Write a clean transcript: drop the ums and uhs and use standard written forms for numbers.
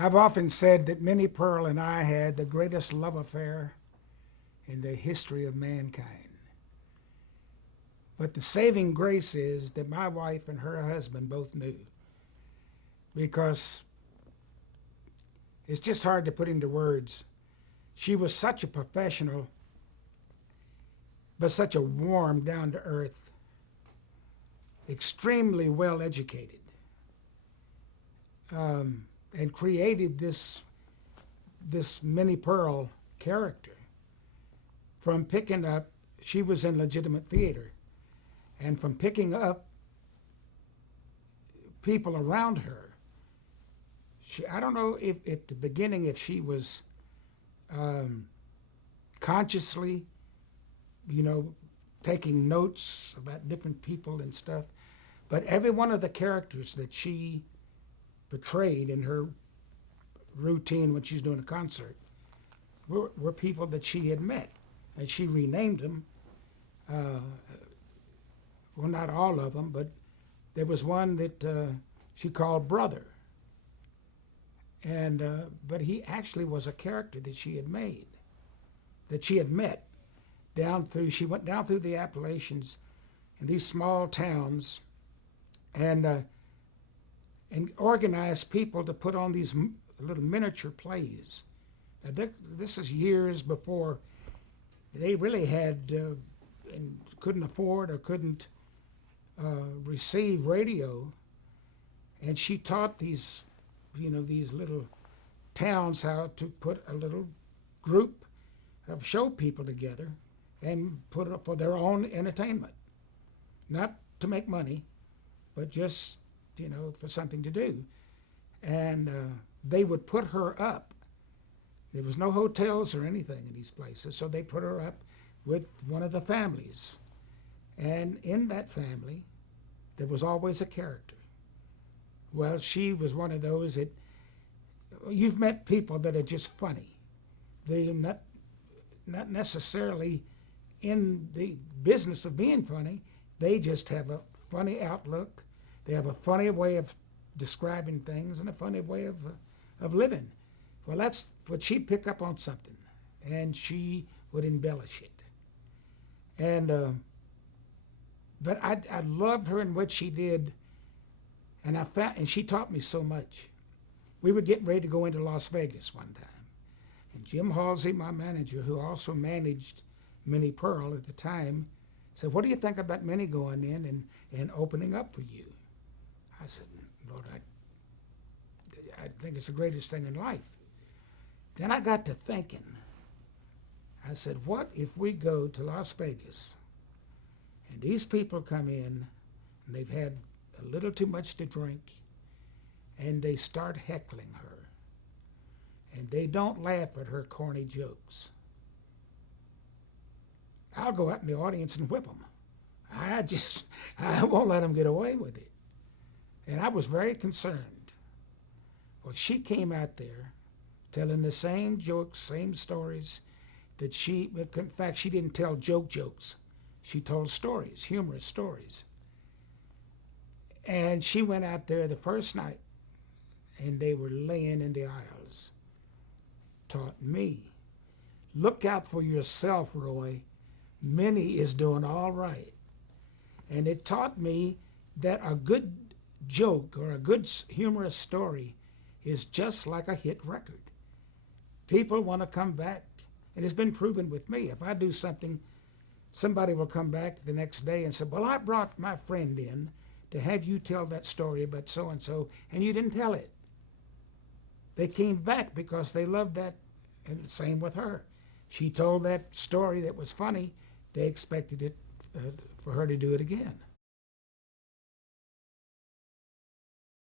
I've often said that Minnie Pearl and I had the greatest love affair in the history of mankind. But the saving grace is that my wife and her husband both knew, because it's just hard to put into words. She was such a professional, but such a warm, down to earth, extremely well educated, and created this Minnie Pearl character from picking up. She was in legitimate theater, and from picking up people around her. I don't know if at the beginning if she was consciously, taking notes about different people and stuff, but every one of the characters that she portrayed in her routine when she's doing a concert were people that she had met, and she renamed them. Well, not all of them, but there was one that she called Brother, and but he actually was a character that she had made, that she had met down through. She went down through the Appalachians, in these small towns, and organized people to put on these little miniature plays. Now, this is years before they really had and couldn't afford or couldn't receive radio, and she taught these little towns how to put a little group of show people together and put it up for their own entertainment, not to make money, but just for something to do. And they would put her up. There was no hotels or anything in these places, so they put her up with one of the families. And in that family, there was always a character. Well, she was one of those that, you've met people that are just funny. They're not necessarily in the business of being funny. They just have a funny outlook. They have a funny way of describing things and a funny way of living. Well, that's what she'd pick up on something, and she would embellish it. And but I loved her and what she did, and she taught me so much. We were getting ready to go into Las Vegas one time, and Jim Halsey, my manager, who also managed Minnie Pearl at the time, said, "What do you think about Minnie going in and opening up for you?" I said, "Lord, I think it's the greatest thing in life." Then I got to thinking. I said, what if we go to Las Vegas and these people come in and they've had a little too much to drink and they start heckling her and they don't laugh at her corny jokes? I'll go out in the audience and whip them. I won't let them get away with it. And I was very concerned. Well, she came out there telling the same jokes, same stories that in fact, she didn't tell jokes. She told stories, humorous stories. And she went out there the first night, and they were laying in the aisles. Taught me, look out for yourself, Roy. Minnie is doing all right. And it taught me that a good joke or a good humorous story is just like a hit record. People want to come back, and it's been proven with me. If I do something, somebody will come back the next day and say, "Well, I brought my friend in to have you tell that story about so-and-so, and you didn't tell it." They came back because they loved that, and the same with her. She told that story that was funny. They expected it for her to do it again.